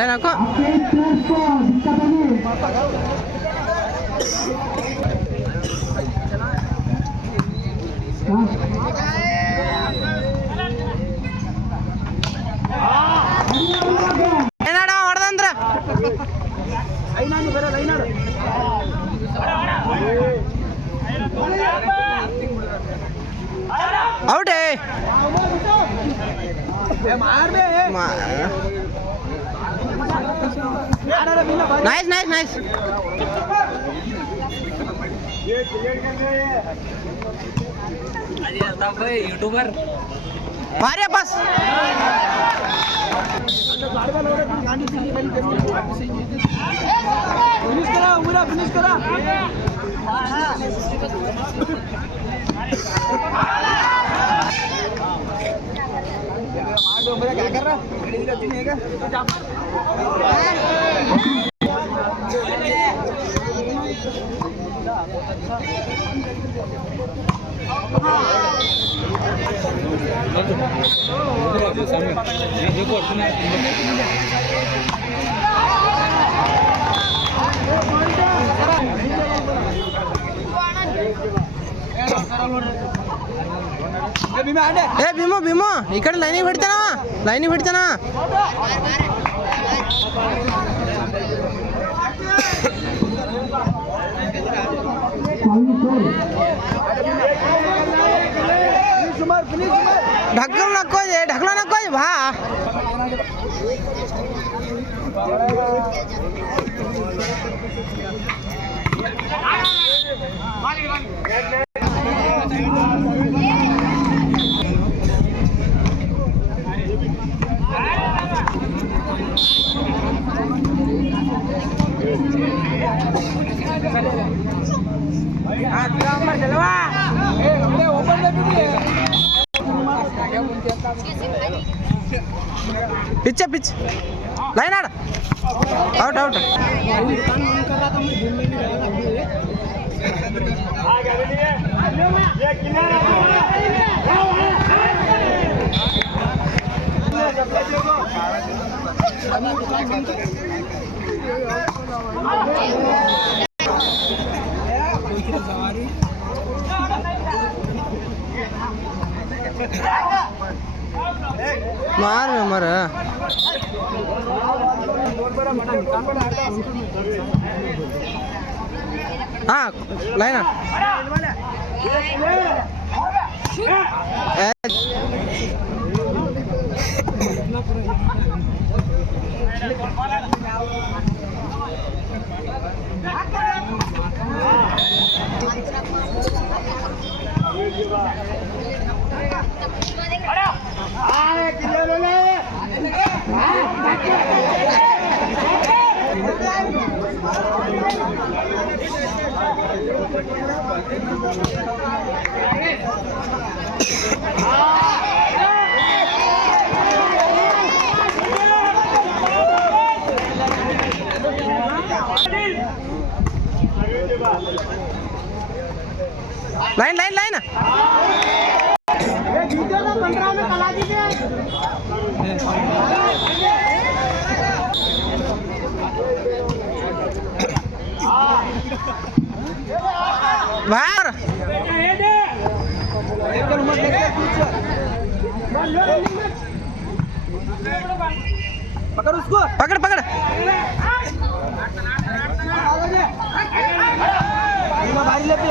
ಏನಕ್ಕೋ ಏನಾಡ ಹೊಡೆದಂದ್ರ ಔಟೇ nice nice nice YouTuber मारे बस finish करा पूरा फिनिश करा क्या कर रहा ए भीमो भीमो इकड़े लाइनिंग बिಡ್ತಾನಾ ढकलो नको भा पिच पिच लाइन आड़ आउट आउट मार मर हाँ लाइन लाइन लाइन लाइन बाहर पकड़ उसको पकड़ पकड़ भारी लेते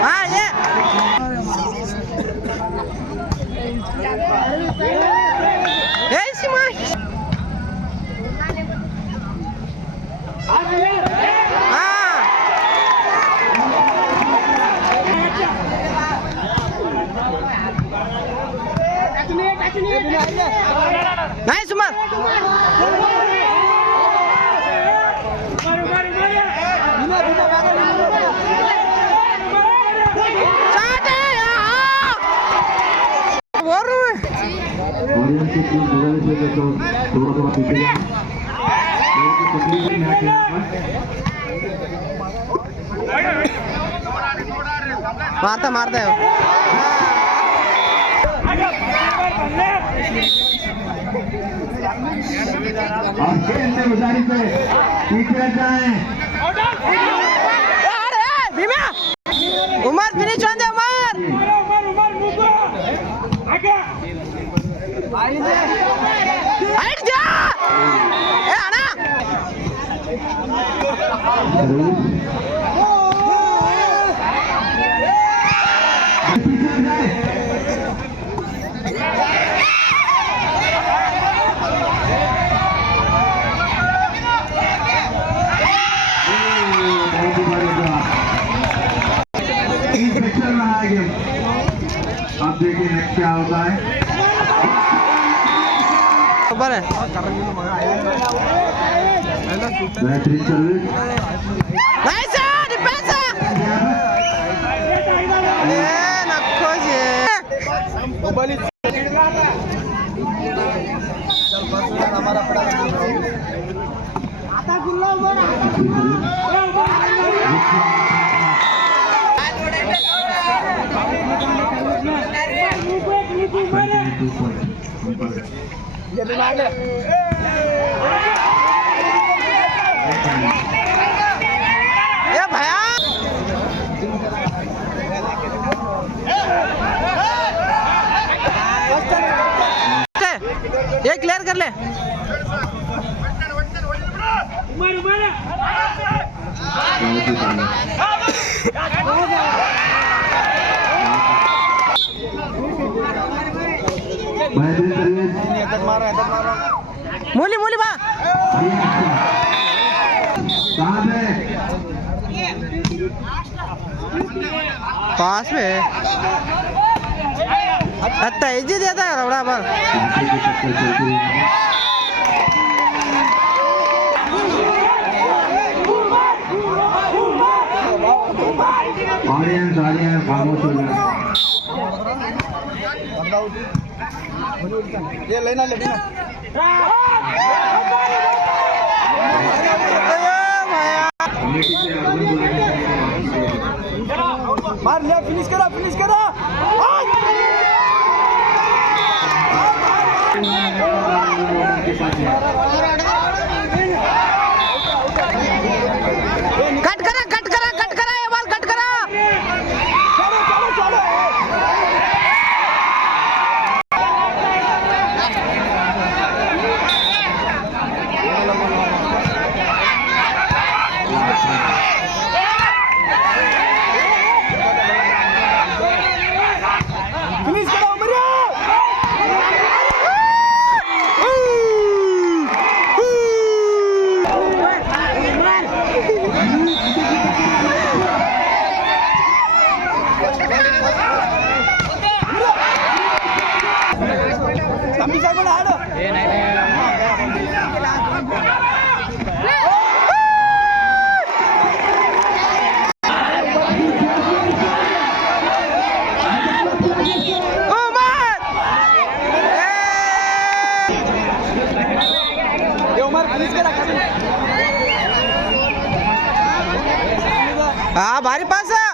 हाँ ये ऐसी मार नाइस उमर मारता मारता है उमर फिनिश होने दे हट जा ए आना अब देखिए नेक्स्ट क्या होता है ऊपर है बेहतरीन सर्विस नाइस डिफेंस ए नको जे हमारा पड़ा आता गुल्ला बड़ा ये भैया ये क्लियर कर ले मूली मूली बा पास में अच्छा इजी देता है रबड़ा पर ऑडियंस खामोश हो जाए ये लेना लेना मार लिया फिनिश करा कट करा ये बॉल कट करा चलो फिनिश करो मरिया तंबी सागोड आडो हाँ भारी पास है